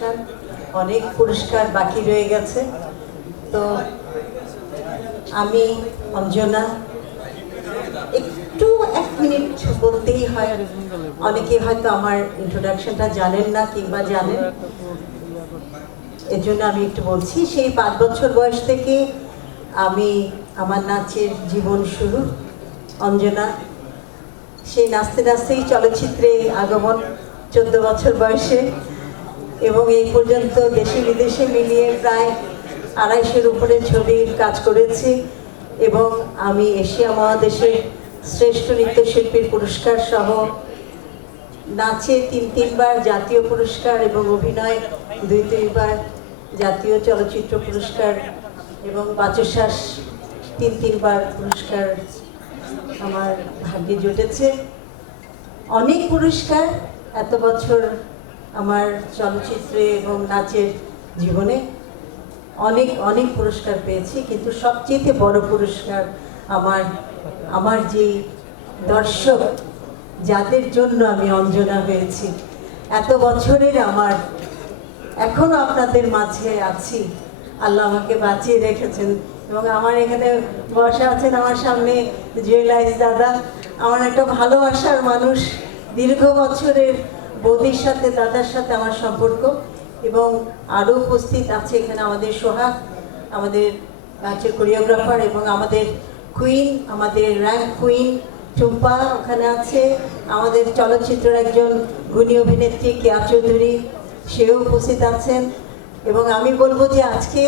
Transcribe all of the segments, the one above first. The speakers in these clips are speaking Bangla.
অনুষ্ঠান, অনেক পুরস্কার বাকি রয়ে গেছে। তো আমি অঞ্জনা একটু 1 মিনিট বলতেই হয়। অনেকে হয়তো আমার ইন্ট্রোডাকশনটা জানেন না কিংবা জানেন, এর জন্য আমি একটু বলছি। সেই 5 বছর বয়স থেকে আমি আমার নাচের জীবন শুরু। অঞ্জনা সেই নাচতে নাচতেই চলচ্চিত্রে আগমন 14 বছর বয়সে, এবং এই পর্যন্ত দেশে বিদেশে মিলিয়ে প্রায় 250-এর উপরে ছবির কাজ করেছি। এবং আমি এশিয়া মহাদেশের শ্রেষ্ঠ নৃত্যশিল্পীর পুরস্কার সহ নাচে 3বার জাতীয় পুরস্কার এবং অভিনয় 2বার জাতীয় চলচ্চিত্র পুরস্কার এবং বাচশ্বাস 3বার পুরস্কার আমার ভাগ্যে জুটেছে। অনেক পুরস্কার এত বছর আমার চলচ্চিত্রে এবং নাচের জীবনে অনেক অনেক পুরস্কার পেয়েছি, কিন্তু সবচেয়ে বড় পুরস্কার আমার যে দর্শক, যাদের জন্য আমি অঞ্জনা হয়েছি, এত বছরের আমার এখনো আপনাদের মাঝে আছি। আল্লাহ আমাকে বাঁচিয়ে রেখেছেন এবং আমার এখানে বসা আছেন আমার সামনে জুয়েলাইজ দাদা, আমার একটা ভালোবাসার মানুষ। দীর্ঘ বছরের বৌদির সাথে দাদার সাথে আমার সম্পর্ক। এবং আরও উপস্থিত আছে এখানে আমাদের সোহাগ, আমাদের নাচের কোরিওগ্রাফার, এবং আমাদের কুইন, আমাদের র্যাঙ্ক কুইন টুম্পা ওখানে আছে, আমাদের চলচ্চিত্রের একজন গুণী অভিনেত্রী কেয়া চৌধুরী, সেও উপস্থিত আছেন। এবং আমি বলবো যে আজকে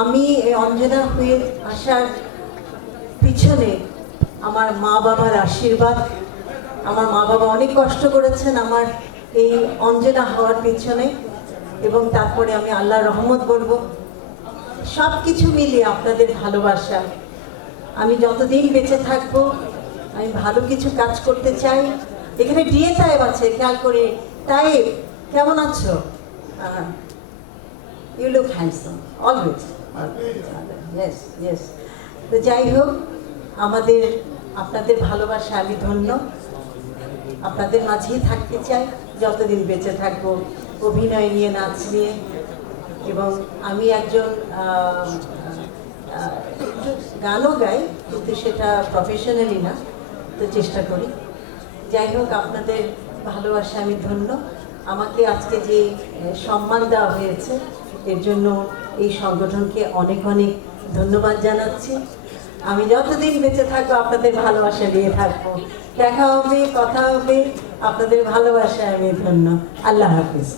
আমি এই অঞ্জনা হয়ে আসার পিছনে আমার মা বাবার আশীর্বাদ। আমার মা বাবা অনেক কষ্ট করেছেন আমার এই অঞ্জনা হওয়ার পিছনে, এবং তারপরে আমি আল্লাহর রহমত বলবো। সব কিছু মিলিয়ে আপনাদের ভালোবাসা, আমি যতদিন বেঁচে থাকবো আমি ভালো কিছু কাজ করতে চাই। এখানে ডিএ তাইব আছে, খেয়াল করে। তাইব, কেমন আছো? You look handsome always. Yes yes. তো যাই হোক, আপনাদের ভালোবাসা আমি ধন্য। আপনাদের মাঝেই থাকতে চাই যতদিন বেঁচে থাকবো, অভিনয় নিয়ে, নাচ নিয়ে। এবং আমি একজন একটু গানও গাই, কিন্তু সেটা প্রফেশনালি না, তো চেষ্টা করি। যাই হোক, আপনাদের ভালোবাসা আমি ধন্য। আমাকে আজকে যে সম্মান দেওয়া হয়েছে এর জন্য এই সংগঠনকে অনেক অনেক ধন্যবাদ জানাচ্ছি। আমি যতদিন বেঁচে থাকবো আপনাদের ভালোবাসা নিয়ে থাকবো। দেখা হবে, কথা হবে। আপনাদের ভালোবাসায় আমি ধন্য। আল্লাহ হাফিজ।